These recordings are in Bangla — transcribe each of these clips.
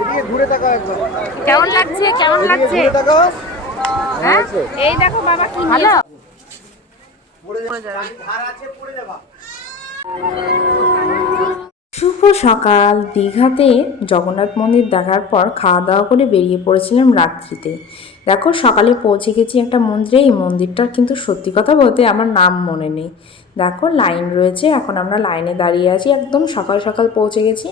এদিকে ঘুরে তাকাও একবার। কেমন লাগছে? কেমন লাগছে? ঘুরে তাকাও। হ্যাঁ? এই দেখো বাবা কি ভালো? শুভ সকাল। দীঘাতে জগন্নাথ মন্দির দেখার পর খাওয়া দাওয়া করে বেরিয়ে পড়েছিলাম রাত্রিতে। দেখো সকালে পৌঁছে গেছি একটা মন্দিরে। এই মন্দিরটার কিন্তু সত্যি কথা বলতে আমার নাম মনে নেই। দেখো লাইন রয়েছে। এখন আমরা লাইনে দাঁড়িয়ে আছি। একদম সকাল সকাল পৌঁছে গেছি।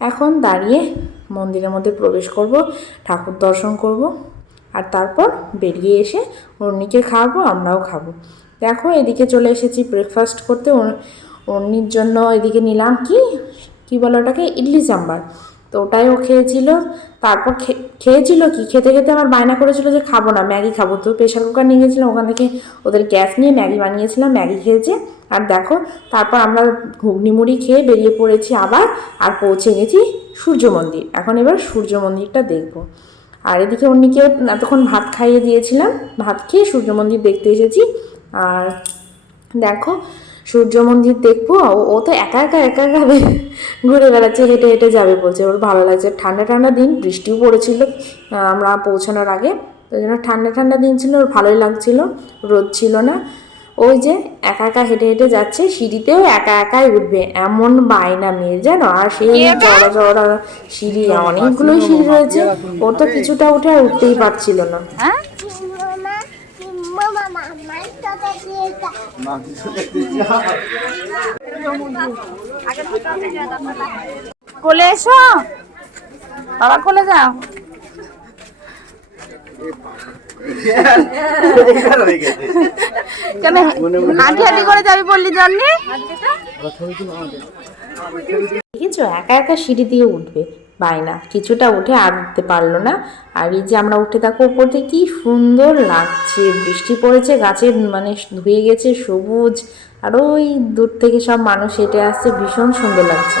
এখন দাঁড়িয়ে মন্দিরের মধ্যে প্রবেশ করব, ঠাকুর দর্শন করব, আর তারপর বেরিয়ে এসে অন্যকে খাওয়াবো, আমরাও খাব। দেখো, এদিকে চলে এসেছি ব্রেকফাস্ট করতে। অন- অন্যির জন্য এদিকে নিলাম কি? কি বলো ওটাকে? ইডলি সাম্বার। তো ওটাই ও খেয়েছিল। তারপর খেয়েছিল কি? খেতে খেতে আমার বায়না করেছিল যে খাব না, ম্যাগি খাব। তো প্রেশার কুকার নিয়ে গেছিলাম, ওখান থেকে ওদের গ্যাস নিয়ে ম্যাগি বানিয়েছিলাম, ম্যাগি খেয়েছে। আর দেখো, তারপর আমরা ঘুগনি মুড়ি খেয়ে বেরিয়ে পড়েছি আবার আর পৌঁছে গেছি সূর্য মন্দির। এখন এবার সূর্য মন্দিরটা দেখব। আর এদিকে অন্যকে এতক্ষণ ভাত খাইয়ে দিয়েছিলাম, ভাত খেয়ে সূর্য মন্দির দেখতে এসেছি। আর দেখো, সূর্য মন্দির দেখব, ও- তো একা একা একা একা ঘুরে বেড়াচ্ছে, হেঁটে হেঁটে যাবে বলছে। ওর ভালো লাগছে। ঠান্ডা ঠান্ডা দিন, বৃষ্টিও পড়েছিল আমরা পৌঁছানোর আগে। তো জন্য ঠান্ডা ঠান্ডা দিন ছিল, ওর ভালোই লাগছিল। রোদ ছিল না। ওই যে একা একা হেঁটে হেঁটে যাচ্ছে সিঁড়িতেও একা একাই উঠবে। এমন বায়না মেয়ে জানো? আর সেই চড়া চড়া সিঁড়ি অনেকগুলোই সিঁড়ি রয়েছে। ও তো কিছুটা উঠে আর উঠতেই পারছিল না। হ্যাঁ. কোলে এসো। বাবা কোলে যাও। কেন হাঁটি হাঁটি করে যাবি বললি জন্যে? দেখেছ একা একা সিঁড়ি দিয়ে উঠবে। বায়না কিছুটা উঠে আর উঠতে পারল না। আর এই যে আমরা উঠে দেখো উপর থেকে কি সুন্দর লাগছে। বৃষ্টি পড়েছে গাছের মানে ধুয়ে গেছে সবুজ। আর ওই দূর থেকে সব মানুষ হেঁটে আসছে ভীষণ সুন্দর লাগছে।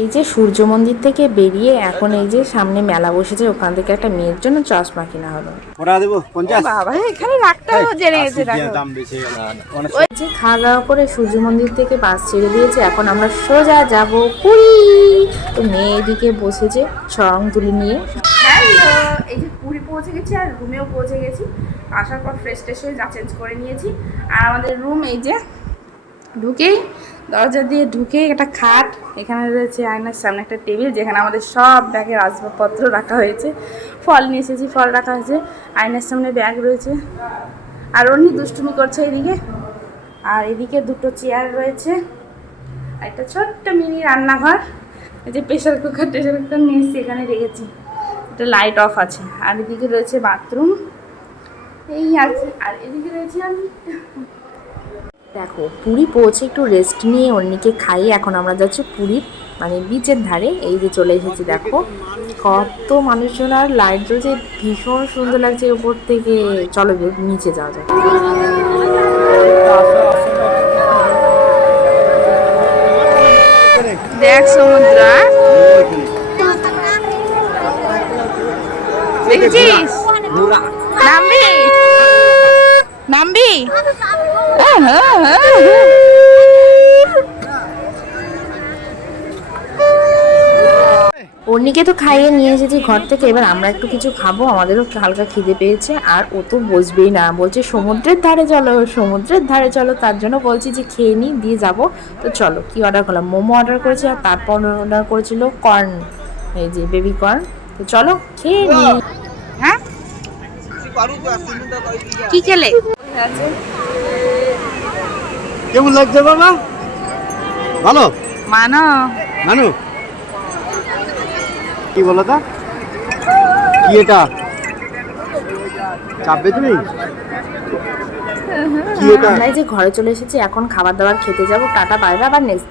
এই যে সূর্য মন্দির থেকে বেরিয়ে এখন এই যে সামনে মেলা বসেছে ওখান থেকে একটা মেয়ের জন্য চশমা কিনা হলো। ওরা দেবো পঞ্চাশ? বাবা এখানে রাখটাও জেনে গেছে আশি দেখো দিয়ে দাম বেশি ওই যে খাওয়া দাওয়া করে সূর্য মন্দির থেকে বাস ছেড়ে দিয়েছে এখন আমরা সোজা যাব পুরী। তো মেয়ে এদিকে বসেছে সরং তুলি নিয়ে। এই যে পুরী পৌঁছে গেছি আর রুমেও পৌঁছে গেছি। আসার পর ফ্রেশ ট্রেশ হয়ে যা চেঞ্জ করে নিয়েছি। আর আমাদের রুম এই যে ঢুকেই দরজা দিয়ে ঢুকে একটা খাট, এখানে রয়েছে আয়নার সামনে একটা টেবিল, যেখানে আমাদের সব ব্যাগের আসবাবপত্র রাখা হয়েছে। ফল নিয়ে এসেছি, ফল রাখা হয়েছে, আয়নার সামনে ব্যাগ রয়েছে। আর অন্য দুষ্টুমি করছে এদিকে। আর এদিকে দুটো চেয়ার রয়েছে, আর একটা ছোট্ট মিনি রান্নাঘর। এই যে প্রেশার কুকার টেশার কুকার নিয়ে এসেছি, এখানে রেখেছি। একটা লাইট অফ আছে, আর এদিকে রয়েছে বাথরুম। এই আছে আর এদিকে রয়েছে আমি দেখো পুরী পৌঁছে একটু রেস্ট নিয়ে অন্যকে খাইয়ে এখন আমরা যাচ্ছি পুরীর মানে বিচের ধারে। এই যে চলে এসেছি দেখো। কত মানুষজন আর লাইট জ্বলছে ভীষণ সুন্দর লাগছে উপর থেকে। চলো নিচে যাওয়া যাক। দেখ সমুদ্র। দেখেছিস? নামবি? নামবি। অন্যকে তো খাইয়ে নিয়ে এসেছি ঘর থেকে এবার আমরা একটু কিছু খাব। আমাদেরও হালকা খিদে পেয়েছে আর ও তো বসবেই না। বলছে সমুদ্রের ধারে চলো সমুদ্রের ধারে চলো। তার জন্য বলছি যে খেয়ে নিই দিয়ে যাব। তো চলো কি অর্ডার করলাম? মোমো অর্ডার করেছি আর তারপর অর্ডার করেছিল কর্ন এই যে বেবি কর্ন। তো চলো খেয়ে নিই হ্যাঁ? কি খেলে? কেমন লাগছে বাবা? ভালো? মানো। কি বলো তা? কি এটা? চাপবে তুমি? আমরা যে ঘরে চলে এসেছি এখন খাবার দাবার খেতে যাব। টাটা বাইরে আবার নেক্সট